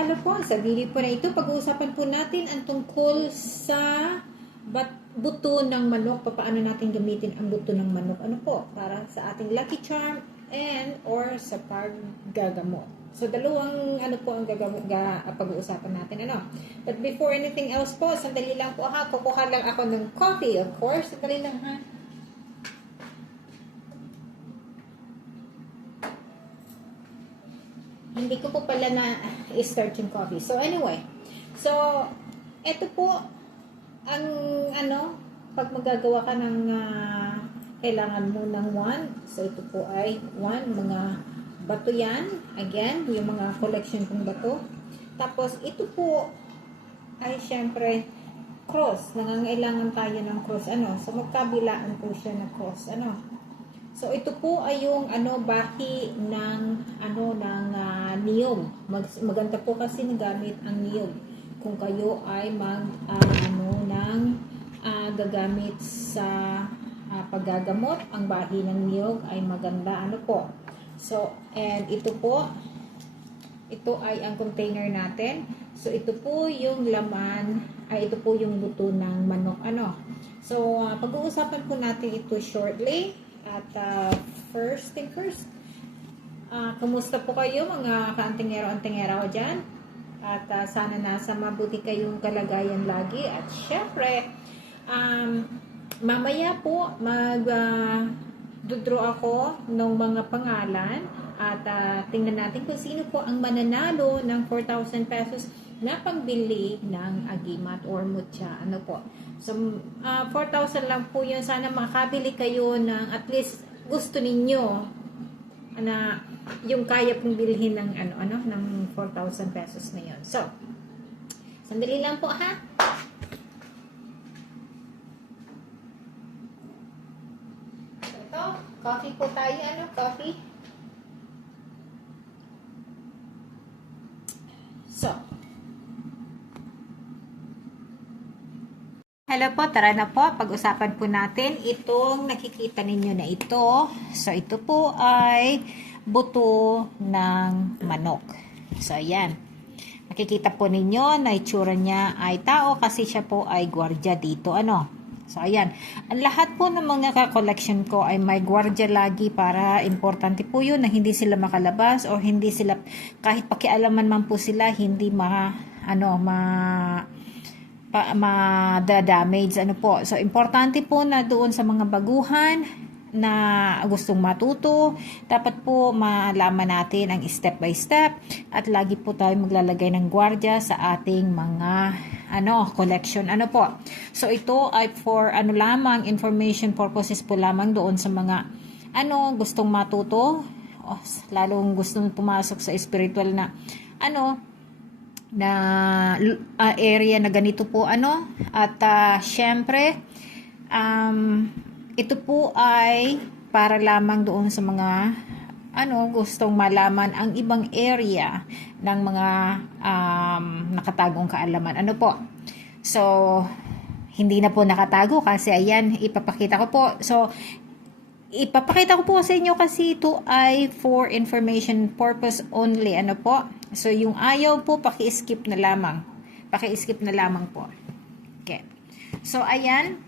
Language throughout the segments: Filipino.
Po, sa video po na ito, pag-uusapan po natin ang tungkol sa buto ng manok, paano natin gamitin ang buto ng manok. Ano po? Para sa ating lucky charm and or sa paggagamot. So, dalawang ano po ang gagamot, ga, pag-uusapan natin. Ano? But before anything else po, sandali lang po ha. Kukuha lang ako ng coffee, of course. Sandali lang ha. Hindi ko po pala na start yung coffee. So, anyway. So, ito po, ang ano, pag magagawa ka ng ah, kailangan mo ng one. So, ito po ay one, mga bato yan. Again, yung mga collection kong bato. Tapos, ito po ay syempre cross. Nangangailangan tayo ng cross. Ano? So, magkabilaan po siya na cross. Ano? So ito po ay yung ano bahi ng ano ng uh, niyog. Mag, maganda po kasi nagamit ang niyog. Kung kayo ay mag ah, ano ng ah, gagamit sa ah, paggagamot, ang bahi ng niyog ay maganda ano po. So and ito po ito ay ang container natin. So ito po yung laman ay ito po yung buto ng manok ano. So ah, pag-uusapan po natin ito shortly. At uh, first thing first, uh, kumusta po kayo mga kaantingero-antingera ko dyan? At uh, sana nasa mabuti kayong kalagayan lagi. At syempre, um, mamaya po mag uh, dodraw ako ng mga pangalan at uh, tingnan natin kung sino po ang mananalo ng 4,000 pesos na pangbili ng agimat or mutya. Ano po? So, uh, 4,000 lang po yun. Sana makabili kayo ng at least gusto ninyo na yung kaya pong bilhin ng ano ano ng 4,000 pesos na yun. So, sandali lang po ha. Ito, coffee po tayo. Ano? Coffee. So, Hello po, tara na po. Pag-usapan po natin itong nakikita ninyo na ito. So, ito po ay buto ng manok. So, ayan. Nakikita po ninyo na itsura niya ay tao kasi siya po ay gwardya dito. Ano? So, ayan. Ang lahat po ng mga collection ko ay may gwardya lagi para importante po yun na hindi sila makalabas o hindi sila, kahit pakialaman man po sila, hindi ma, ano, ma, pa, ma-damage ano po. So importante po na doon sa mga baguhan na gustong matuto, dapat po malaman natin ang step by step at lagi po tayo maglalagay ng gwardiya sa ating mga ano collection. Ano po. So ito ay for ano lamang information purposes po lamang doon sa mga ano gustong matuto, oh, lalong gustong pumasok sa spiritual na ano na uh, area na ganito po ano. At uh, syempre um, ito po ay para lamang doon sa mga ano gustong malaman ang ibang area ng mga um, nakatagong kaalaman ano po so hindi na po nakatago kasi ayan ipapakita ko po so ipapakita ko po sa inyo kasi ito ay for information purpose only ano po So, yung ayaw po, paki-skip na lamang. Paki-skip na lamang po. Okay. So, ayan.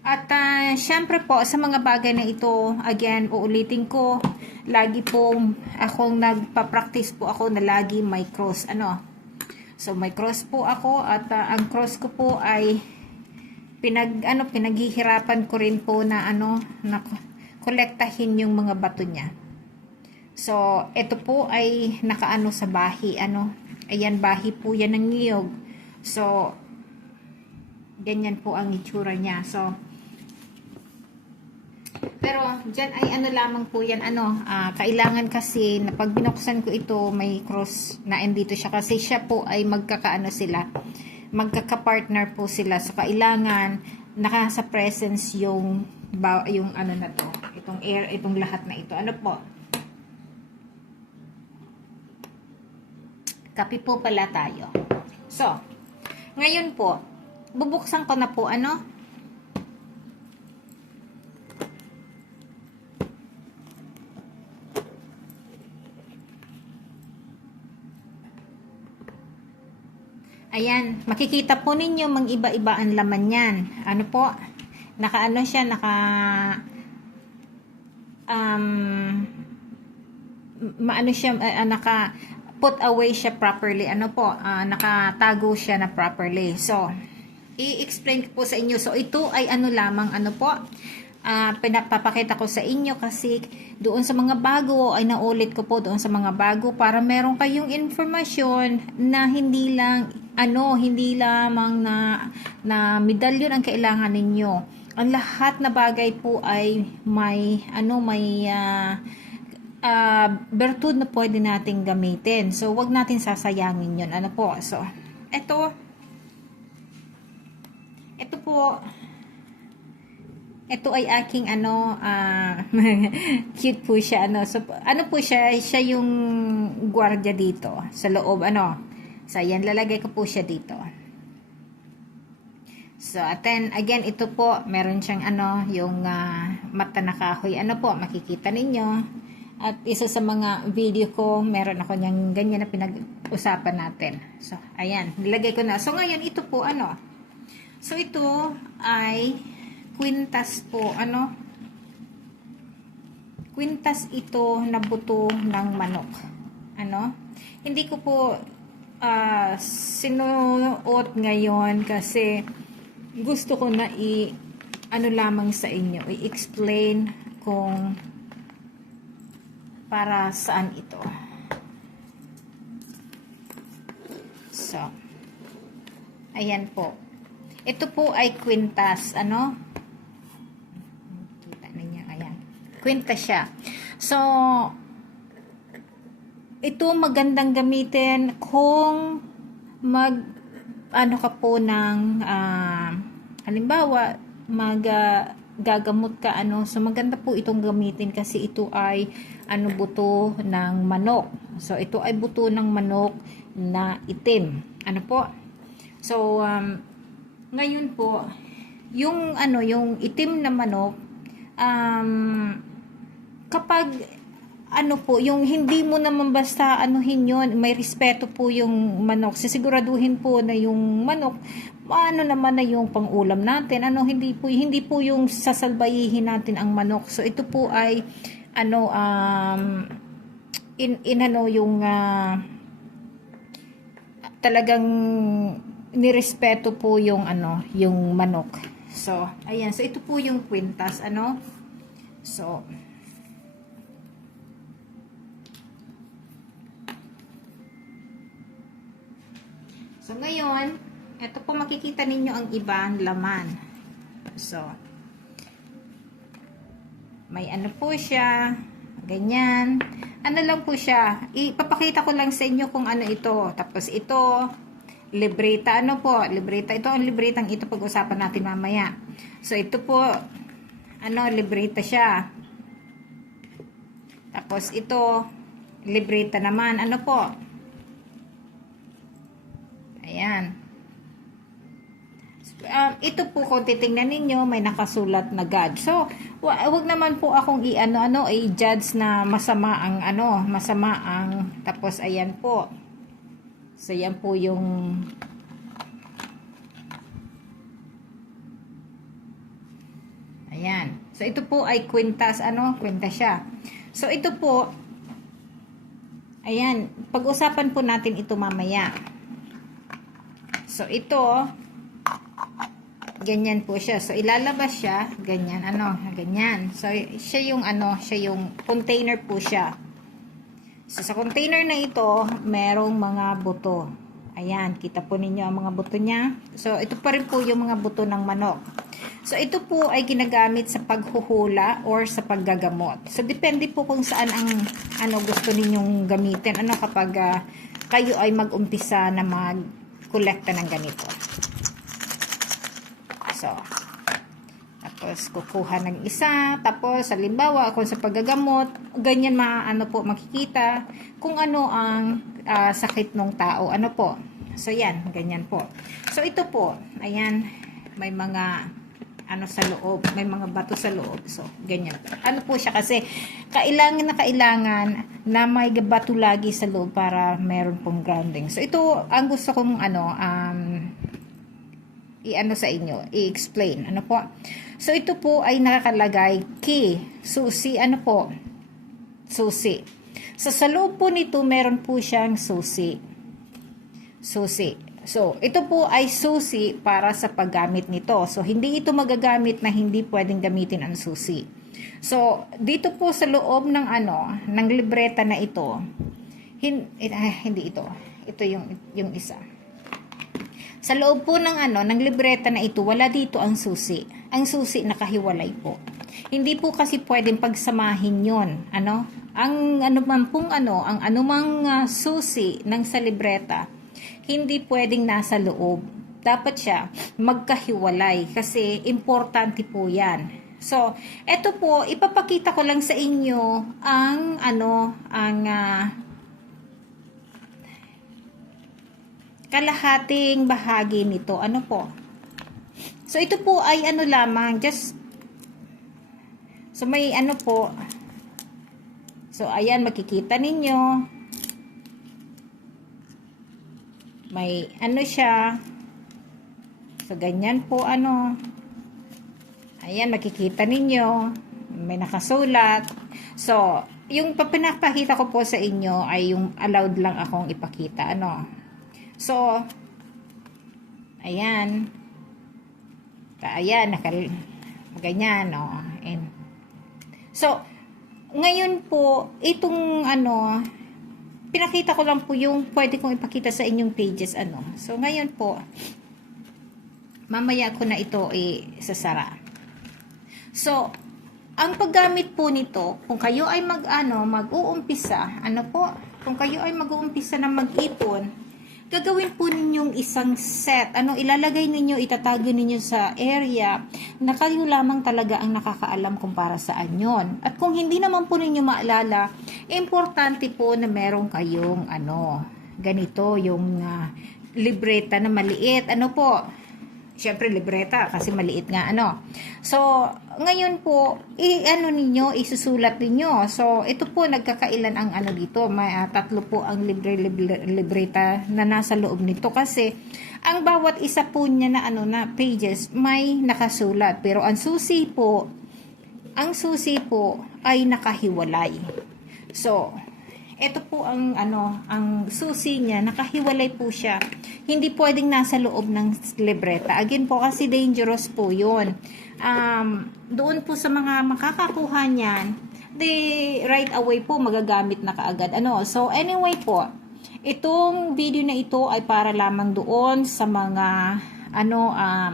At, uh, syempre po, sa mga bagay na ito, again, uulitin ko, lagi po akong nagpa-practice po ako na lagi may cross. Ano? So, may cross po ako at uh, ang cross ko po ay pinag, ano, pinaghihirapan ko rin po na, ano, na kolektahin yung mga bato niya. So, ito po ay nakaano sa bahi. Ano? Ayan, bahi po yan ng niyog. So, ganyan po ang itsura niya. So, pero, dyan ay ano lamang po yan, ano, uh, kailangan kasi na pag binuksan ko ito, may cross na andito siya. Kasi siya po ay magkakaano sila, magkaka-partner po sila. So, kailangan nakasa presence yung, yung ano na to, itong air, itong lahat na ito. Ano po? Kape po pala tayo. So, ngayon po, bubuksan ko na po ano, Ayan, makikita po ninyo mang iba-iba ang laman yan. Ano po? Naka ano siya, naka um maano siya, uh, naka put away siya properly. Ano po? ah, nakatago siya na properly. So, i-explain ko po sa inyo. So, ito ay ano lamang, ano po? ah pinapapakita ko sa inyo kasi doon sa mga bago ay naulit ko po doon sa mga bago para meron kayong informasyon na hindi lang ano hindi lamang na na medalyon ang kailangan ninyo. Ang lahat na bagay po ay may ano may ah ah, bertud na pwede nating gamitin. So wag natin sasayangin yun. Ano po? So eto. Ito po. Ito ay aking ano, ah, cute po siya, ano. So, ano po siya, siya yung gwardiya dito, sa loob, ano. So, yan, lalagay ko po siya dito. So, at then, again, ito po, meron siyang ano, yung ah, mata na kahoy. Ano po, makikita ninyo. At isa sa mga video ko, meron ako niyang ganyan na pinag-usapan natin. So, ayan, nilagay ko na. So, ngayon, ito po, ano. So, ito ay quintas po, ano? Quintas ito na buto ng manok. Ano? Hindi ko po ah, sinuot ngayon kasi gusto ko na i ano lamang sa inyo, i-explain kung para saan ito. So, ayan po. Ito po ay quintas, ano? Kita ninyo, ayan. Quintas siya. So, ito magandang gamitin kung mag ano ka po ng ah, halimbawa mag ah, gagamot ka ano. So maganda po itong gamitin kasi ito ay ano buto ng manok. So ito ay buto ng manok na itim. Ano po? So um, ngayon po yung ano yung itim na manok um, kapag ano po, yung hindi mo naman basta anuhin yon may respeto po yung manok. Sisiguraduhin po na yung manok, ano naman na yung pangulam natin. Ano, hindi po, hindi po yung sasalbayihin natin ang manok. So, ito po ay, ano, um, in, in ano, yung, ah, talagang nirespeto po yung, ano, yung manok. So, ayan. So, ito po yung kwintas, ano. So, So, ngayon, ito po makikita ninyo ang ibang laman. So, may ano po siya, ganyan. Ano lang po siya, ipapakita ko lang sa inyo kung ano ito. Tapos ito, libreta, ano po, libreta. Ito ang libretang ito pag-usapan natin mamaya. So, ito po, ano, libreta siya. Tapos ito, libreta naman, ano po, Ayan. Um, ito po kung titingnan ninyo, may nakasulat na God. So, wa- wag naman po akong i-ano-ano, i-judge na masama ang ano, masama ang, tapos ayan po. So, yan po yung Ayan. So, ito po ay kwintas, ano, kwintas siya. So, ito po, ayan, pag-usapan po natin ito mamaya. So, ito, ganyan po siya. So, ilalabas siya, ganyan, ano, ganyan. So, siya yung, ano, siya yung container po siya. So, sa container na ito, merong mga buto. Ayan, kita po ninyo ang mga buto niya. So, ito pa rin po yung mga buto ng manok. So, ito po ay ginagamit sa paghuhula or sa paggagamot. So, depende po kung saan ang ano gusto ninyong gamitin. Ano kapag ah, kayo ay mag-umpisa na mag-kolekta ng ganito. So, tapos kukuha ng isa, tapos halimbawa kung sa paggagamot, ganyan maano po makikita kung ano ang ah, sakit ng tao. Ano po? So yan, ganyan po. So ito po, ayan, may mga ano sa loob, may mga bato sa loob. So, ganyan. Ano po siya kasi kailangan na kailangan na may bato lagi sa loob para meron pong grounding. So, ito ang gusto kong ano um i-ano sa inyo, i-explain. Ano po? So, ito po ay nakakalagay key, susi, ano po? Susi. So, sa loob po nito, meron po siyang susi. Susi. So, ito po ay susi para sa paggamit nito. So, hindi ito magagamit na hindi pwedeng gamitin ang susi. So, dito po sa loob ng ano, ng libreta na ito, hin, eh, ah, hindi ito. Ito yung, yung isa. Sa loob po ng ano, ng libreta na ito, wala dito ang susi. Ang susi nakahiwalay po. Hindi po kasi pwedeng pagsamahin 'yon, ano? Ang man pong ano, ang anumang ah, susi ng sa libreta, hindi pwedeng nasa loob. Dapat siya magkahiwalay kasi importante po 'yan. So, eto po, ipapakita ko lang sa inyo ang ano, ang ah, kalahating bahagi nito. Ano po? So, ito po ay ano lamang, just, so may ano po, so ayan, makikita ninyo, may ano siya, so ganyan po ano, ayan, makikita ninyo, may nakasulat, so, yung papinapakita ko po sa inyo ay yung allowed lang akong ipakita, ano, So, ayan. Ayan, nakal ganyan, no. And, so, ngayon po, itong ano, pinakita ko lang po yung pwede kong ipakita sa inyong pages, ano. So, ngayon po, mamaya ko na ito isasara. So, ang paggamit po nito, kung kayo ay mag, ano, mag-uumpisa, ano po, kung kayo ay mag-uumpisa na mag-ipon, gagawin po ninyong isang set. Ano, ilalagay ninyo, itatago ninyo sa area na kayo lamang talaga ang nakakaalam kung para saan yon. At kung hindi naman po ninyo maalala, importante po na meron kayong ano, ganito, yung ah, libreta na maliit. Ano po, Siyempre, libreta kasi maliit nga ano. So, ngayon po, i-ano ninyo, isusulat ninyo. So, ito po nagkakailan ang ano dito. May ah, tatlo po ang libre, libre libreta na nasa loob nito kasi ang bawat isa po niya na ano na pages may nakasulat. Pero ang susi po, ang susi po ay nakahiwalay. So, ito po ang ano, ang susi niya, nakahiwalay po siya. Hindi pwedeng nasa loob ng libreta. Again po kasi dangerous po 'yon. Um, doon po sa mga makakakuha niyan, they right away po magagamit na kaagad. Ano? So anyway po, itong video na ito ay para lamang doon sa mga ano um,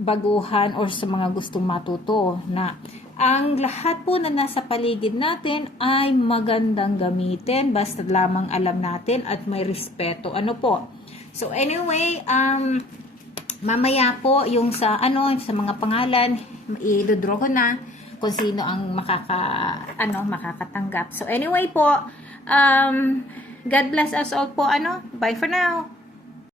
baguhan or sa mga gustong matuto na ang lahat po na nasa paligid natin ay magandang gamitin basta lamang alam natin at may respeto. Ano po? So anyway, um, mamaya po yung sa ano, sa mga pangalan, i-draw ko na kung sino ang makaka ano, makakatanggap. So anyway po, um, God bless us all po ano. Bye for now.